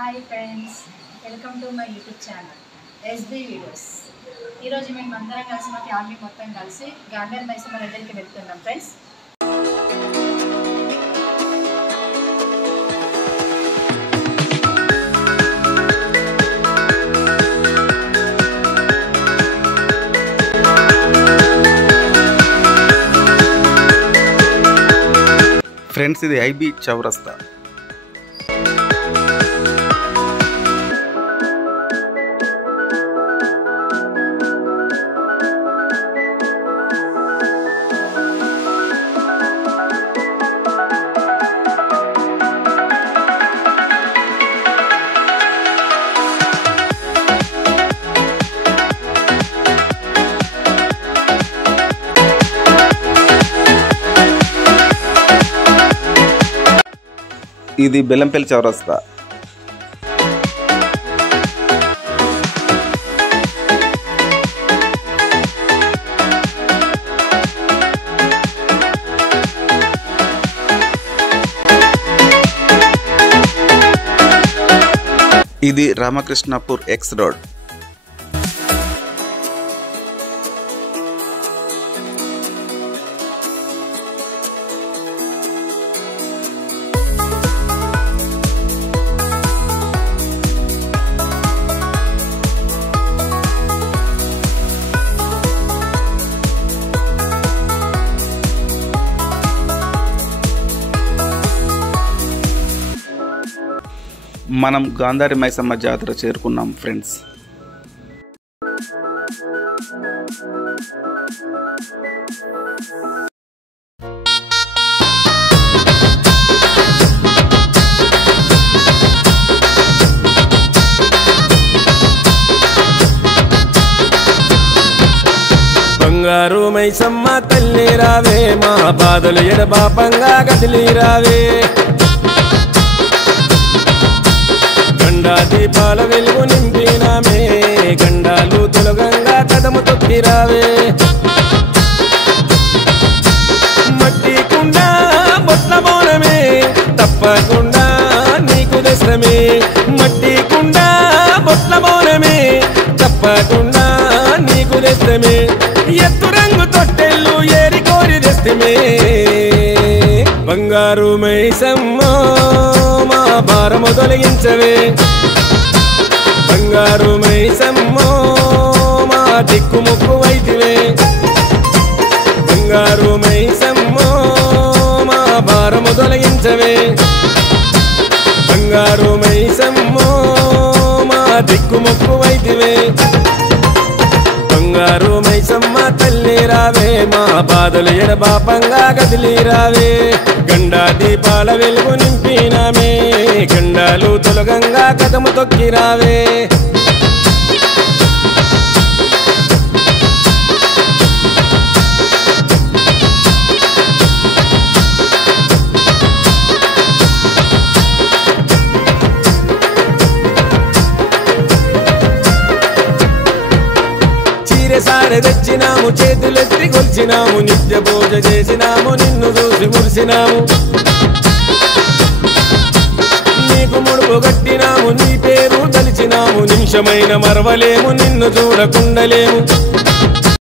Hi friends, welcome to my YouTube channel SB videos. ఈరోజు మేము అందరం కలిసి మా ఫ్యామిలీ మొత్తం కలిసి గాంధీ మైసమ్మ దగ్గరికి వెళ్తున్నాం ఫ్రెండ్స్. ఫ్రెండ్స్, ఇది ఐబీ చౌరస్తా. ఇది బెల్లంపల్లి చౌరస్తా. ఇది రామకృష్ణాపూర్ ఎక్స్ రోడ్. మనం గాంధారి మైసమ్మ జాతర చేరుకున్నాం ఫ్రెండ్స్. బంగారు మైసమ్మ తల్లి రావే, మా బాధలు ఎడబాపంగా కదిలి రావే. గండా దీపాల వెలుగు నింపినామే, గండాలు తొలగంగా కదము తొక్కిరావే. మట్టి కుండ బొట్ల బోనమే, తప్పకుండా నీకు దశమే. మట్టి కుండ బొట్ల బోనమే, తప్పకుండా నీకు దశమే. ఎత్తు రంగు తొట్టెళ్ళు ఏరి కోరి దస్తమే. బంగారు మైసమ్మ మా భారము తొలగించవే. బంగారు మైసమ్మ మా దిక్కుముక్కు వైతివే. బంగారు మైసమ్మ మా భారము తొలగించవే. బంగారు మైసమ్మ మా దిక్కుముక్కు వైతివే. బంగారు మైసమ్మ తల్లి రావే, మా బాధలు ఎడబాపంగా కదిలి రావే. గండా దీపాల వెలుగు నింపినామే, గండాలు తొలగంగా కదము తొక్కిరావే. సారె తెచ్చినాము, చేతులెత్తి కొలిచినాము, నిత్య పూజ చేసినాము, నిన్ను చూసి మురిసినాము. నీకు ముడుపు కట్టినాము, నీ పేరు తలిచినాము, నిమిషమైన మరవలేము, నిన్ను చూడకుండలేము.